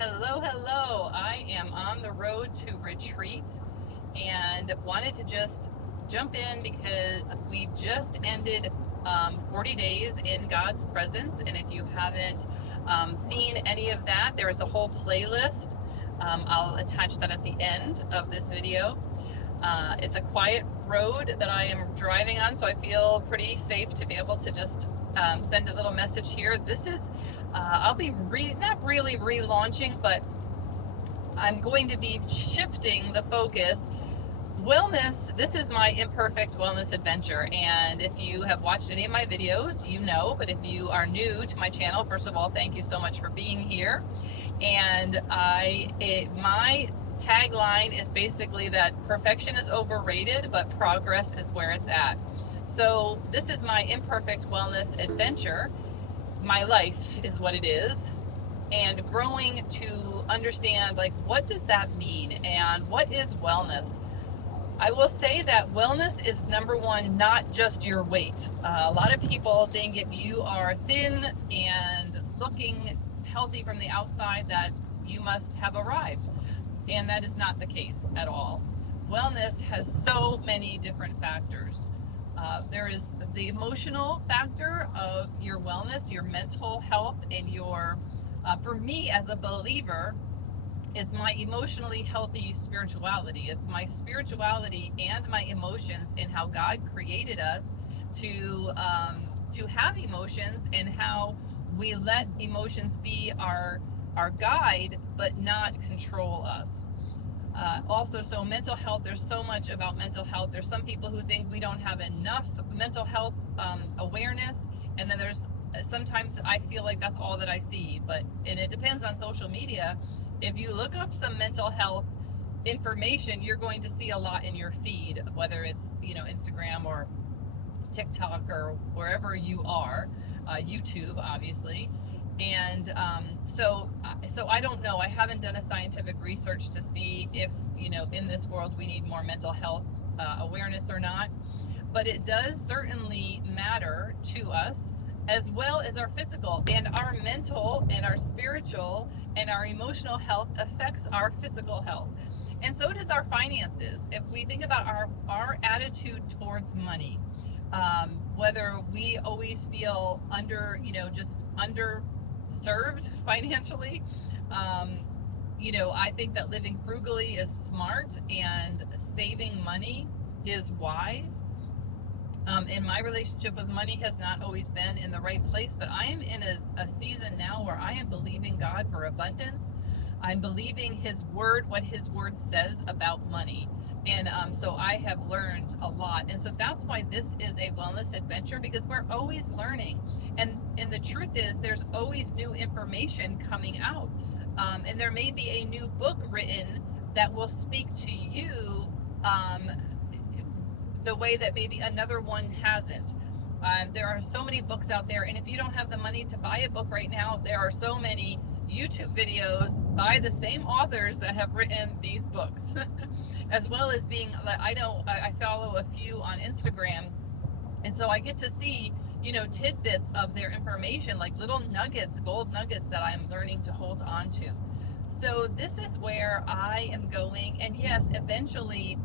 Hello, hello. I am on the road to retreat and wanted to just jump in because we just ended 40 days in God's presence. And if you haven't seen any of that, there is a whole playlist. I'll attach that at the end of this video. It's a quiet road that I am driving on, so I feel pretty safe to be able to just send a little message here. This is, I'll be not really relaunching, but I'm going to be shifting the focus. Wellness, this is my imperfect wellness adventure. And if you have watched any of my videos, you know, but if you are new to my channel, first of all, thank you so much for being here. And my tagline is basically that perfection is overrated, but progress is where it's at. So this is my imperfect wellness adventure. My life is what it is, and growing to understand, like, what does that mean and what is wellness? I will say that wellness is, number one, not just your weight. A lot of people think if you are thin and looking healthy from the outside that you must have arrived. And that is not the case at all. Wellness has so many different factors. There is the emotional factor of your wellness, your mental health, and for me as a believer, it's my emotionally healthy spirituality. It's my spirituality and my emotions and how God created us to have emotions, and how we let emotions be our guide, but not control us. Also, so mental health, there's so much about mental health. There's some people who think we don't have enough mental health awareness, and then there's sometimes I feel like that's all that I see. And it depends on social media. If you look up some mental health information, you're going to see a lot in your feed, whether it's Instagram or TikTok or wherever you are, YouTube obviously. And so I don't know. I haven't done a scientific research to see if in this world we need more mental health awareness or not. But it does certainly matter to us, as well as our physical, and our mental and our spiritual and our emotional health affects our physical health. And so does our finances. If we think about our attitude towards money, whether we always feel just underserved financially, I think that living frugally is smart and saving money is wise. And my relationship with money has not always been in the right place, but I am in a season now where I am believing God for abundance. I'm believing His word, what His word says about money. And so I have learned a lot. And so that's why this is a wellness adventure, because we're always learning. And the truth is, there's always new information coming out. And there may be a new book written that will speak to you the way that maybe another one hasn't. There are so many books out there, and if you don't have the money to buy a book right now, there are so many YouTube videos by the same authors that have written these books. As well as I follow a few on Instagram, and so I get to see tidbits of their information, like little nuggets, gold nuggets that I'm learning to hold on to. So this is where I am going, and yes, eventually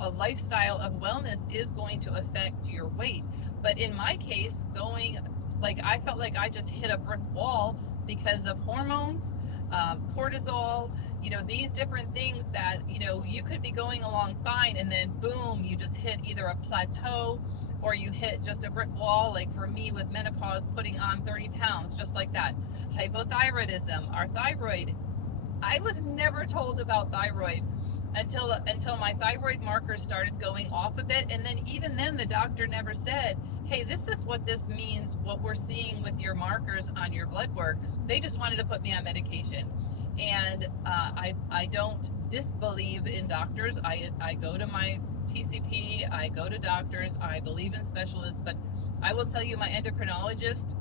a lifestyle of wellness is going to affect your weight. But in my case, I felt like I just hit a brick wall because of hormones, cortisol, these different things that, you could be going along fine, and then boom, you just hit either a plateau or you hit just a brick wall. Like for me with menopause, putting on 30 pounds, just like that. Hypothyroidism, our thyroid. I was never told about thyroid until my thyroid markers started going off a bit. And then even then the doctor never said, hey, this is what this means, what we're seeing with your markers on your blood work. They just wanted to put me on medication. And I don't disbelieve in doctors. I go to my PCP, I go to doctors, I believe in specialists, but I will tell you, my endocrinologist,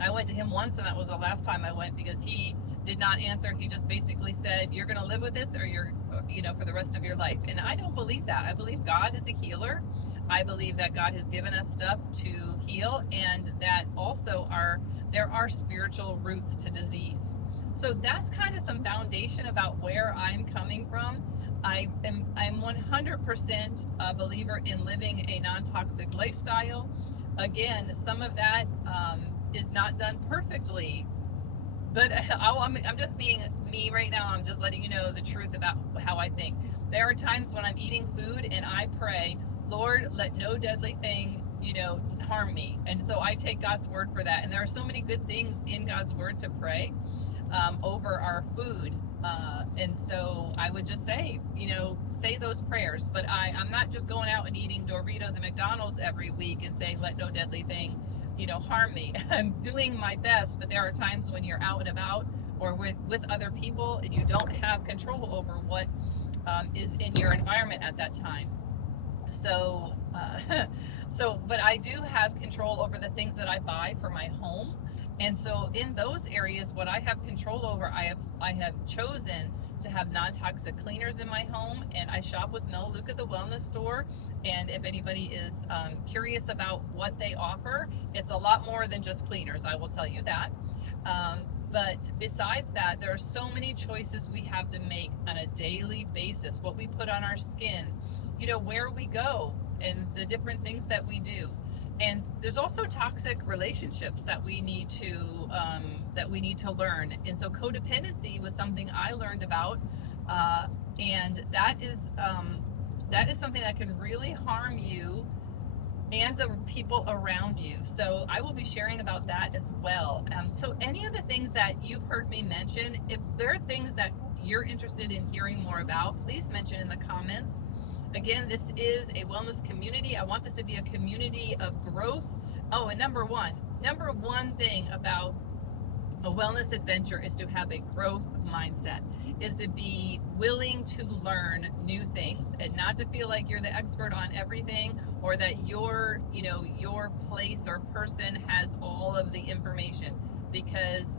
I went to him once, and that was the last time I went, because he did not answer. He just basically said, you're going to live with this, or you're for the rest of your life. And I don't believe that. I believe God is a healer. I believe that God has given us stuff to heal, and that also there are spiritual roots to disease. So that's kind of some foundation about where I'm coming from. I'm 100% a believer in living a non-toxic lifestyle. Again, some of that is not done perfectly, but I'm just being me right now. I'm just letting you know the truth about how I think. There are times when I'm eating food and I pray, Lord, let no deadly thing, harm me. And so I take God's word for that. And there are so many good things in God's word to pray over our food. And so I would just say, say those prayers. But I'm not just going out and eating Doritos and McDonald's every week and saying, let no deadly thing, harm me. I'm doing my best, but there are times when you're out and about or with other people and you don't have control over what is in your environment at that time. So, but I do have control over the things that I buy for my home. And so in those areas, what I have control over, I have chosen to have non-toxic cleaners in my home, and I shop with Melaleuca, the wellness store. And if anybody is curious about what they offer, it's a lot more than just cleaners. I will tell you that. But besides that, there are so many choices we have to make on a daily basis. What we put on our skin, where we go, and the different things that we do. And there's also toxic relationships that we need to learn. And so codependency was something I learned about, and that is something that can really harm you and the people around you. So I will be sharing about that as well. So any of the things that you've heard me mention, if there are things that you're interested in hearing more about, please mention in the comments. Again, this is a wellness community. I want this to be a community of growth. Oh, and number one thing about a wellness adventure is to have a growth mindset, is to be willing to learn new things and not to feel like you're the expert on everything, or that your place or person has all of the information, because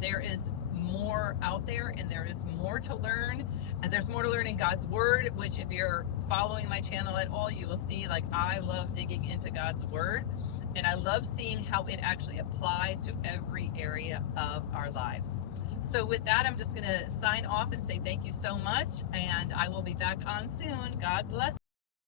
there is more out there and there is more to learn, and there's more to learn in God's word, which if you're following my channel at all, you will see, like, I love digging into God's word, and I love seeing how it actually applies to every area of our lives. So with that, I'm just going to sign off and say thank you so much, and I will be back on soon. God bless.